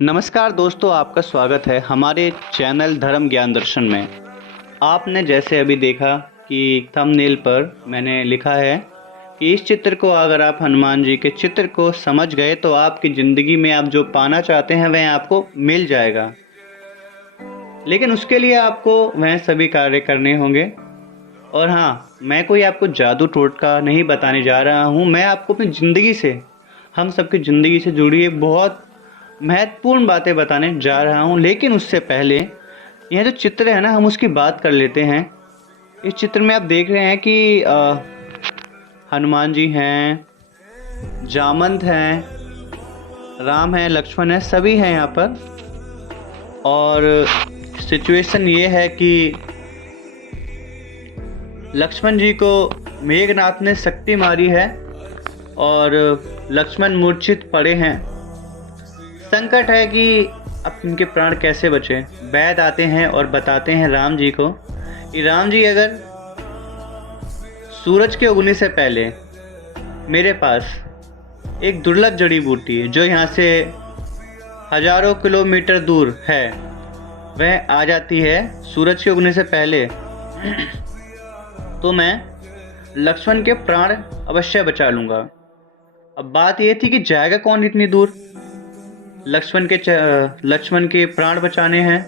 नमस्कार दोस्तों, आपका स्वागत है हमारे चैनल धर्म ज्ञान दर्शन में। आपने जैसे अभी देखा कि थंबनेल पर मैंने लिखा है कि इस चित्र को अगर आप हनुमान जी के चित्र को समझ गए तो आपकी ज़िंदगी में आप जो पाना चाहते हैं वह आपको मिल जाएगा। लेकिन उसके लिए आपको वह सभी कार्य करने होंगे। और हाँ, मैं कोई आपको जादू टोटका नहीं बताने जा रहा हूँ। मैं आपको अपनी ज़िंदगी से, हम सबकी ज़िंदगी से जुड़ी एक बहुत महत्वपूर्ण बातें बताने जा रहा हूँ। लेकिन उससे पहले यह जो चित्र है ना, हम उसकी बात कर लेते हैं। इस चित्र में आप देख रहे हैं कि हनुमान जी हैं, जामवंत हैं, राम हैं, लक्ष्मण हैं, सभी हैं यहाँ पर। और सिचुएशन ये है कि लक्ष्मण जी को मेघनाथ ने शक्ति मारी है और लक्ष्मण मूर्छित पड़े हैं। संकट है कि अब इनके प्राण कैसे बचे। वैद्य आते हैं और बताते हैं राम जी को कि राम जी, अगर सूरज के उगने से पहले मेरे पास एक दुर्लभ जड़ी बूटी है जो यहाँ से हजारों किलोमीटर दूर है, वह आ जाती है सूरज के उगने से पहले, तो मैं लक्ष्मण के प्राण अवश्य बचा लूँगा। अब बात ये थी कि जाएगा कौन इतनी दूर। लक्ष्मण के प्राण बचाने हैं।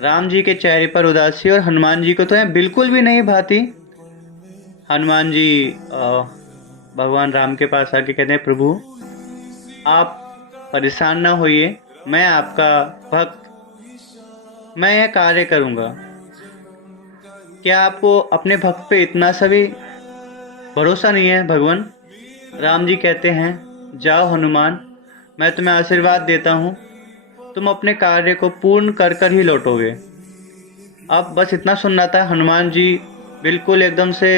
राम जी के चेहरे पर उदासी और हनुमान जी को तो यह बिल्कुल भी नहीं भाती। हनुमान जी भगवान राम के पास आके कहते हैं, प्रभु आप परेशान ना होइए, मैं आपका भक्त, मैं यह कार्य करूँगा। क्या आपको अपने भक्त पे इतना सा भी भरोसा नहीं है भगवान? राम जी कहते हैं, जाओ हनुमान, मैं तुम्हें आशीर्वाद देता हूँ, तुम अपने कार्य को पूर्ण कर कर ही लौटोगे। अब बस इतना सुनना था। हनुमान जी बिल्कुल एकदम से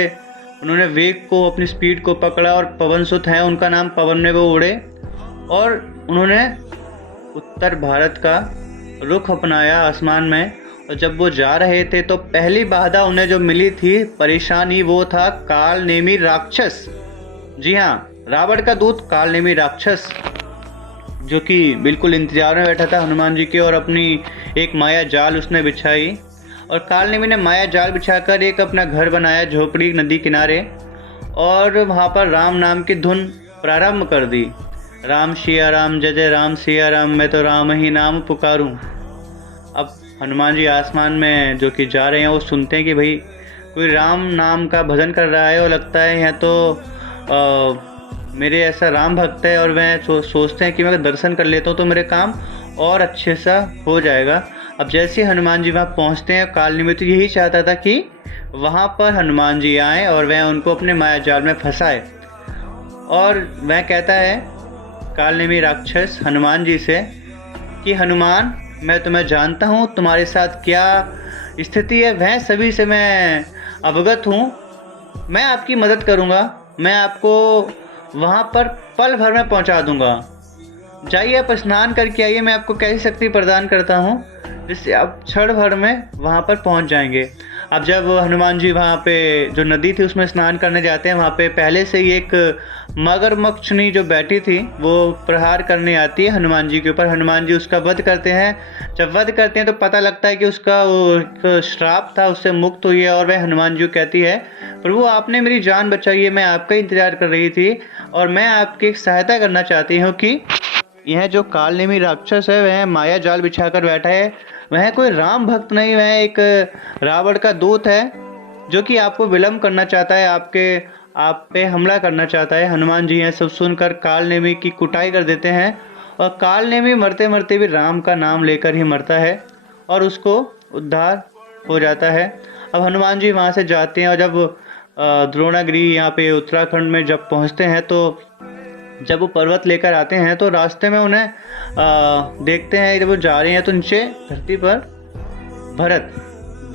उन्होंने वेग को, अपनी स्पीड को पकड़ा और पवन सुत हैं, उनका नाम पवन में वो उड़े और उन्होंने उत्तर भारत का रुख अपनाया आसमान में। और जब वो जा रहे थे तो पहली बाधा उन्हें जो मिली थी, परेशानी, वो था काल नेमी राक्षस। जी हाँ, रावण का दूत काल नेमी राक्षस, जो कि बिल्कुल इंतजार में बैठा था हनुमान जी के, और अपनी एक माया जाल उसने बिछाई। और कालनेमी ने माया जाल बिछाकर एक अपना घर बनाया झोपड़ी नदी किनारे, और वहाँ पर राम नाम की धुन प्रारंभ कर दी। राम सिया राम, जय जय राम सिया राम, मैं तो राम ही नाम पुकारूं। अब हनुमान जी आसमान में जो कि जा रहे हैं, वो सुनते हैं कि भाई कोई राम नाम का भजन कर रहा है, और लगता है यहाँ तो मेरे ऐसा राम भक्त है, और वह सोचते हैं कि मैं दर्शन कर लेता हूँ तो मेरे काम और अच्छे सा हो जाएगा। अब जैसे हनुमान जी वहाँ पहुँचते हैं, कालनेमी तो यही चाहता था कि वहाँ पर हनुमान जी आएँ और वह उनको अपने माया जाल में फंसाए। और वह कहता है कालनेमी राक्षस हनुमान जी से कि हनुमान, मैं तुम्हें जानता हूँ, तुम्हारे साथ क्या स्थिति है वह सभी से मैं अवगत हूँ। मैं आपकी मदद करूँगा, मैं आपको वहाँ पर पल भर में पहुँचा दूँगा। जाइए आप स्नान करके आइए, मैं आपको कैसी शक्ति प्रदान करता हूँ जिससे आप क्षण भर में वहाँ पर पहुँच जाएंगे। अब जब हनुमान जी वहाँ पे जो नदी थी उसमें स्नान करने जाते हैं, वहाँ पे पहले से ही एक मगरमच्छनी जो बैठी थी वो प्रहार करने आती है हनुमान जी के ऊपर। हनुमान जी उसका वध करते हैं। जब वध करते हैं तो पता लगता है कि उसका वो एक श्राप था, उससे मुक्त हुई है। और वह हनुमान जी को कहती है, प्रभु आपने मेरी जान बचाई है, मैं आपका इंतजार कर रही थी, और मैं आपकी एक सहायता करना चाहती हूँ कि यह जो कालनेमी राक्षस है वह माया जाल बिछाकर बैठा है, वह कोई राम भक्त नहीं, वह एक रावण का दूत है जो कि आपको विलम्ब करना चाहता है, आप पे हमला करना चाहता है। हनुमान जी यह सब सुनकर कालनेमी की कुटाई कर देते हैं, और कालनेमी मरते मरते भी राम का नाम लेकर ही मरता है और उसको उद्धार हो जाता है। अब हनुमान जी वहाँ से जाते हैं, और जब द्रोणागिरी यहाँ पे उत्तराखंड में जब पहुँचते हैं, तो जब वो पर्वत लेकर आते हैं तो रास्ते में उन्हें देखते हैं, जब वो जा रहे हैं तो नीचे धरती पर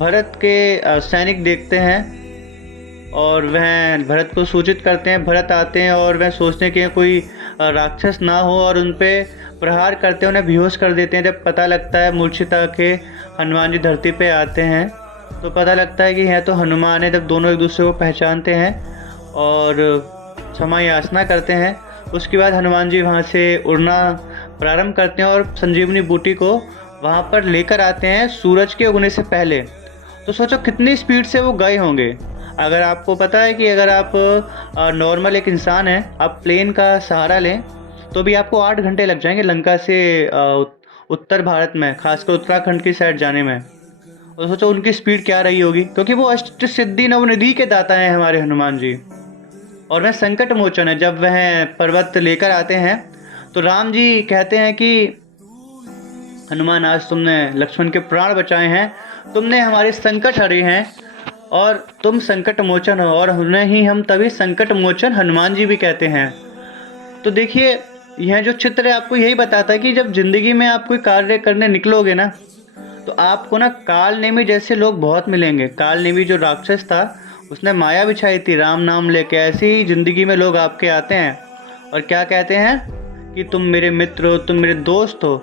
भरत के सैनिक देखते हैं, और वह भरत को सूचित करते हैं। भरत आते हैं और वह सोचते हैं कि कोई राक्षस ना हो, और उन पे प्रहार करते हैं, उन्हें बेहोश कर देते हैं। जब पता लगता है, मूर्छित आके हनुमान जी धरती पे आते हैं तो पता लगता है कि यह तो हनुमान है। जब दोनों एक दूसरे को पहचानते हैं और क्षमा याचना करते हैं, उसके बाद हनुमान जी वहाँ से उड़ना प्रारंभ करते हैं और संजीवनी बूटी को वहाँ पर लेकर आते हैं सूरज के उगने से पहले। तो सोचो कितनी स्पीड से वो गए होंगे। अगर आपको पता है कि अगर आप नॉर्मल एक इंसान है, आप प्लेन का सहारा लें तो भी आपको 8 घंटे लग जाएंगे लंका से उत्तर भारत में, खासकर उत्तराखंड की साइड जाने में। और सोचो उनकी स्पीड क्या रही होगी, क्योंकि वो अष्ट सिद्धि नवनिधि के दाता हैं हमारे हनुमान जी। और वह संकट मोचन है। जब वह पर्वत लेकर आते हैं तो राम जी कहते हैं कि हनुमान, आज तुमने लक्ष्मण के प्राण बचाए हैं, तुमने हमारे संकट हरे हैं और तुम संकट मोचन हो, और उन्हें ही हम तभी संकट मोचन हनुमान जी भी कहते हैं। तो देखिए, यह जो चित्र है आपको यही बताता है कि जब जिंदगी में आप कोई कार्य करने निकलोगे ना, तो आपको ना काल नेमी जैसे लोग बहुत मिलेंगे। काल नेमी जो राक्षस था, उसने माया बिछाई थी राम नाम लेके। ऐसे ही जिंदगी में लोग आपके आते हैं और क्या कहते हैं कि तुम मेरे मित्र हो, तुम मेरे दोस्त हो,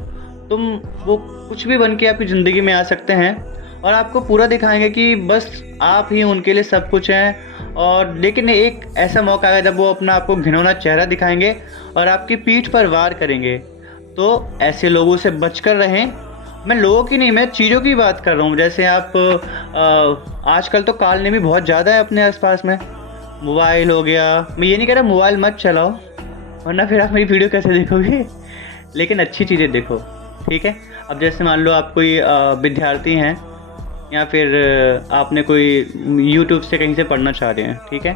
तुम वो कुछ भी बन के आपकी ज़िंदगी में आ सकते हैं और आपको पूरा दिखाएंगे कि बस आप ही उनके लिए सब कुछ हैं। और लेकिन एक ऐसा मौका आएगा जब वो अपना आपको घिनौना चेहरा दिखाएंगे और आपकी पीठ पर वार करेंगे। तो ऐसे लोगों से बचकर रहें। मैं लोगों की नहीं, मैं चीज़ों की बात कर रहा हूँ। जैसे आप आजकल तो काल नेमी बहुत ज़्यादा है अपने आसपास में। मोबाइल हो गया, मैं ये नहीं कह रहा मोबाइल मत चलाओ, वरना फिर आप मेरी वीडियो कैसे देखोगे, लेकिन अच्छी चीज़ें देखो, ठीक है। अब जैसे मान लो आप कोई विद्यार्थी हैं या फिर आपने कोई यूट्यूब से कहीं से पढ़ना चाह रहे हैं, ठीक है।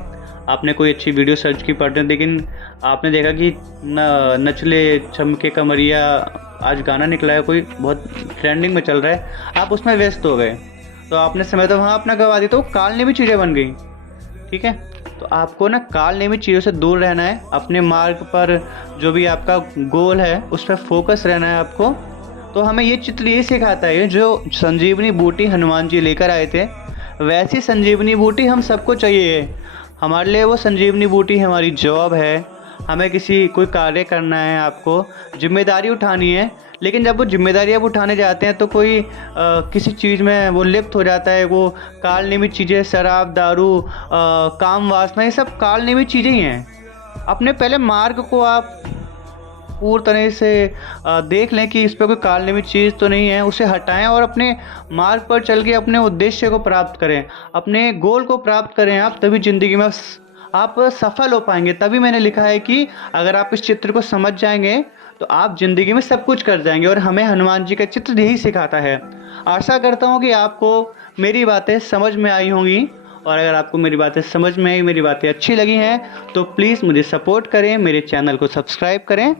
आपने कोई अच्छी वीडियो सर्च की पढ़ रहे हैं, लेकिन आपने देखा कि नचले चमके कमरिया आज गाना निकला है, कोई बहुत ट्रेंडिंग में चल रहा है, आप उसमें व्यस्त हो गए, तो आपने समय तो वहाँ अपना गवा दी, तो काल नेमी चीज़ें बन गई, ठीक है। तो आपको ना काल नेमी चीज़ों से दूर रहना है। अपने मार्ग पर जो भी आपका गोल है उस पर फोकस रहना है आपको। तो हमें ये चित्र ये सिखाता है, जो संजीवनी बूटी हनुमान जी लेकर आए थे, वैसी संजीवनी बूटी हम सबको चाहिए। हमारे लिए वो संजीवनी बूटी हमारी जॉब है। हमें कोई कार्य करना है, आपको जिम्मेदारी उठानी है, लेकिन जब वो जिम्मेदारी आप उठाने जाते हैं तो कोई किसी चीज़ में वो लिप्त हो जाता है। वो काल नेमी चीज़ें, शराब, दारू, काम वासना, ये सब काल नेमी चीज़ें ही हैं। अपने पहले मार्ग को आप पूरी तरह से देख लें कि इस पर कोई काल नेमी चीज़ तो नहीं है, उसे हटाएं और अपने मार्ग पर चल के अपने उद्देश्य को प्राप्त करें, अपने गोल को प्राप्त करें। आप तभी ज़िंदगी में आप सफल हो पाएंगे। तभी मैंने लिखा है कि अगर आप इस चित्र को समझ जाएंगे तो आप ज़िंदगी में सब कुछ कर जाएंगे। और हमें हनुमान जी का चित्र यही सिखाता है। आशा करता हूँ कि आपको मेरी बातें समझ में आई होंगी, और अगर आपको मेरी बातें समझ में आई, मेरी बातें अच्छी लगी हैं, तो प्लीज़ मुझे सपोर्ट करें, मेरे चैनल को सब्सक्राइब करें,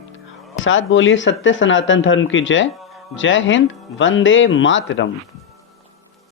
साथ बोलिए सत्य सनातन धर्म की जय। जय हिंद, वंदे मातरम।